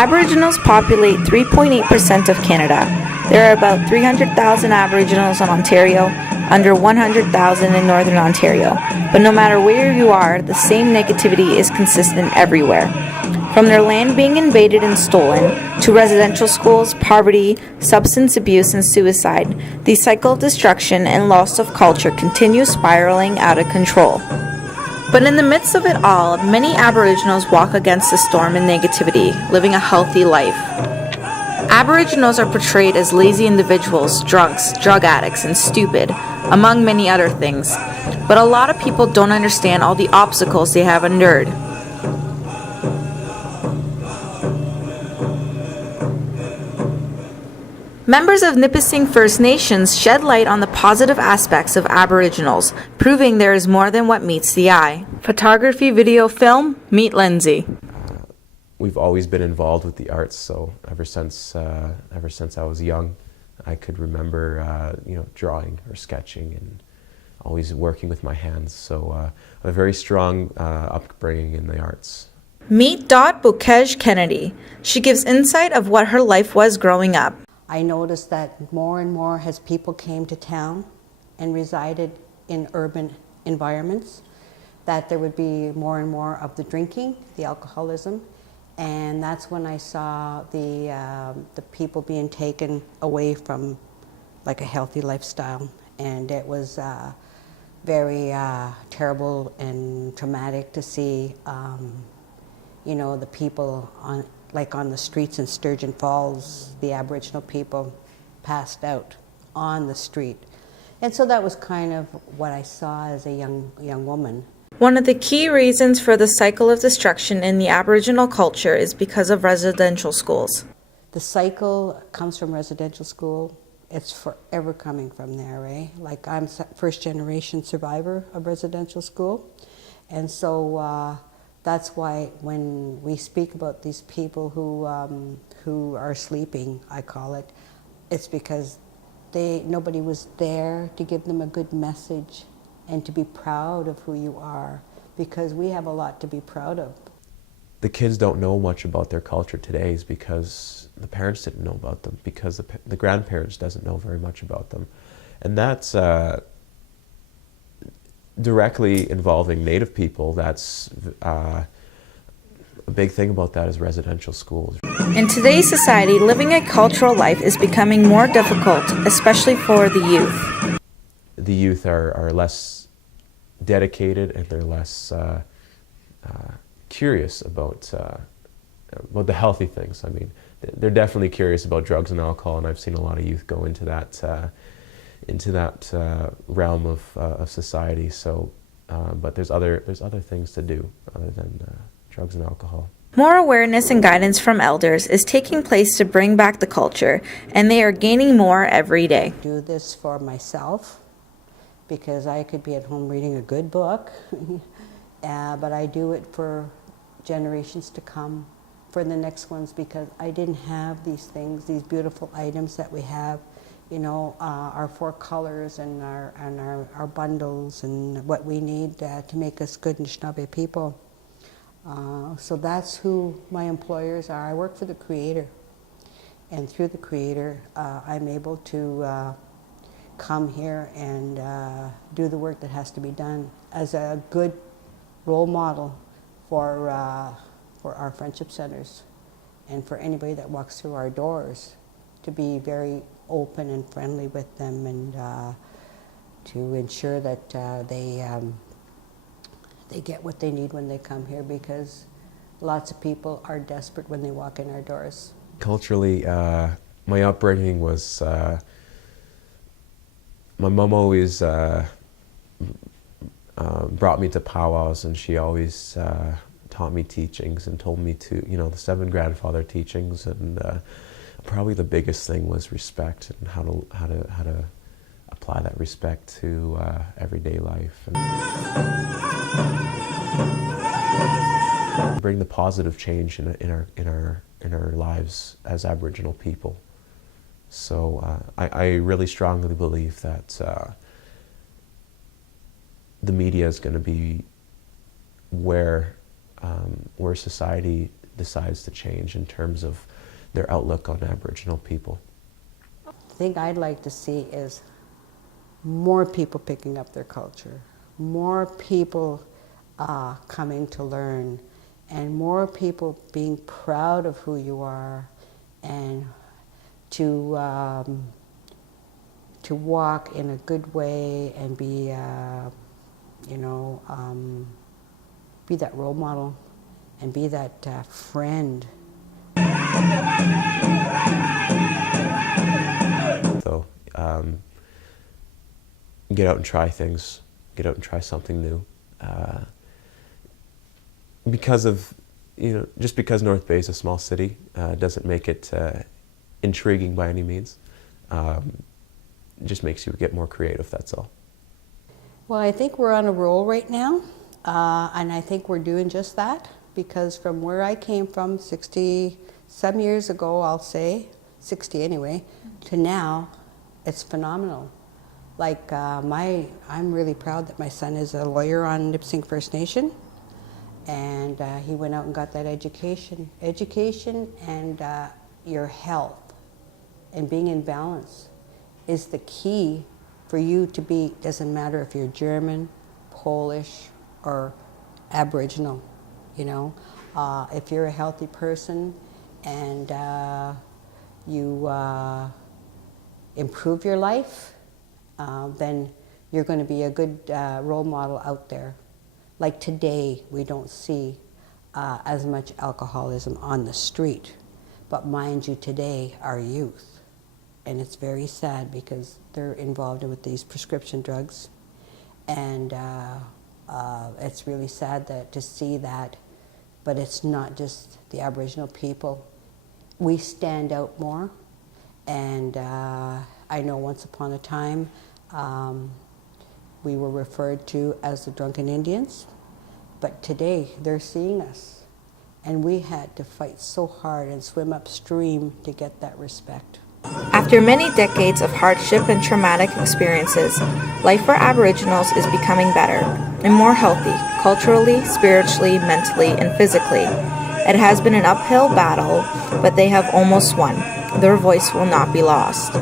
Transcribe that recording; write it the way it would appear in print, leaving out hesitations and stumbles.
Aboriginals populate 3.8% of Canada. There are about 300,000 Aboriginals in Ontario, under 100,000 in Northern Ontario. But no matter where you are, the same negativity is consistent everywhere. From their land being invaded and stolen, to residential schools, poverty, substance abuse, and suicide, the cycle of destruction and loss of culture continues spiraling out of control. But in the midst of it all, many Aboriginals walk against the storm and negativity, living a healthy life. Aboriginals are portrayed as lazy individuals, drunks, drug addicts, and stupid, among many other things. But a lot of people don't understand all the obstacles they have endured. Members of Nipissing First Nations shed light on the positive aspects of Aboriginals, proving there is more than what meets the eye. Photography, video, film, meet Lindsay. We've always been involved with the arts, so ever since I was young, I could remember drawing or sketching and always working with my hands. So a very strong upbringing in the arts. Meet Dot Bukej Kennedy. She gives insight of what her life was growing up. I noticed that more and more as people came to town and resided in urban environments, that there would be more and more of the drinking, the alcoholism, and that's when I saw the people being taken away from like a healthy lifestyle, and it was very terrible and traumatic to see, the people on the streets in Sturgeon Falls, the Aboriginal people passed out on the street. And so that was kind of what I saw as a young woman. One of the key reasons for the cycle of destruction in the Aboriginal culture is because of residential schools. The cycle comes from residential school. It's forever coming from there, eh? Like, I'm first generation survivor of residential school. And so that's why when we speak about these people who are sleeping, I call it, it's because nobody was there to give them a good message and to be proud of who you are, because we have a lot to be proud of. The kids don't know much about their culture today is because the parents didn't know about them, because the grandparents doesn't know very much about them. And that's directly involving Native people. That's a big thing about that is residential schools. In today's society, living a cultural life is becoming more difficult, especially for the youth. The youth are less dedicated and they're less curious about the healthy things. I mean, they're definitely curious about drugs and alcohol, and I've seen a lot of youth go into that realm of society. So, but there's other things to do other than drugs and alcohol. More awareness and guidance from elders is taking place to bring back the culture, and they are gaining more every day. I do this for myself because I could be at home reading a good book, but I do it for generations to come, for the next ones, because I didn't have these things, these beautiful items that we have. Our 4 colors and our bundles and what we need to make us good Anishinaabe people. So that's who my employers are. I work for the Creator, and through the Creator, I'm able to come here and do the work that has to be done as a good role model for our friendship centers and for anybody that walks through our doors, to be very open and friendly with them, and to ensure that they get what they need when they come here, because lots of people are desperate when they walk in our doors. Culturally, my upbringing was, my mom always brought me to powwows, and she always taught me teachings and told me to, the 7 grandfather teachings, and probably the biggest thing was respect and how to apply that respect to everyday life. And bring the positive change in our lives as Aboriginal people. So I really strongly believe that the media is going to be where society decides to change in terms of their outlook on Aboriginal people. The thing I'd like to see is more people picking up their culture, more people coming to learn, and more people being proud of who you are, and to walk in a good way and be, be that role model and be that friend. So, get out and try things, get out and try something new. Because of, just because North Bay is a small city doesn't make it intriguing by any means. It just makes you get more creative, that's all. Well, I think we're on a roll right now, and I think we're doing just that, because from where I came from 60-some years ago, I'll say, 60 anyway, to now, it's phenomenal. Like, I'm really proud that my son is a lawyer on Nipissing First Nation, and he went out and got that education. Education and your health and being in balance is the key for you to be, doesn't matter if you're German, Polish, or Aboriginal, if you're a healthy person and you improve your life, then you're going to be a good role model out there. Like today, we don't see as much alcoholism on the street, but mind you, today, our youth, and it's very sad because they're involved with these prescription drugs, and it's really sad to see that, but it's not just the Aboriginal people. We stand out more, and I know once upon a time we were referred to as the drunken Indians, but today they're seeing us, and we had to fight so hard and swim upstream to get that respect. After many decades of hardship and traumatic experiences, life for Aboriginals is becoming better and more healthy, culturally, spiritually, mentally, and physically. It has been an uphill battle, but they have almost won. Their voice will not be lost.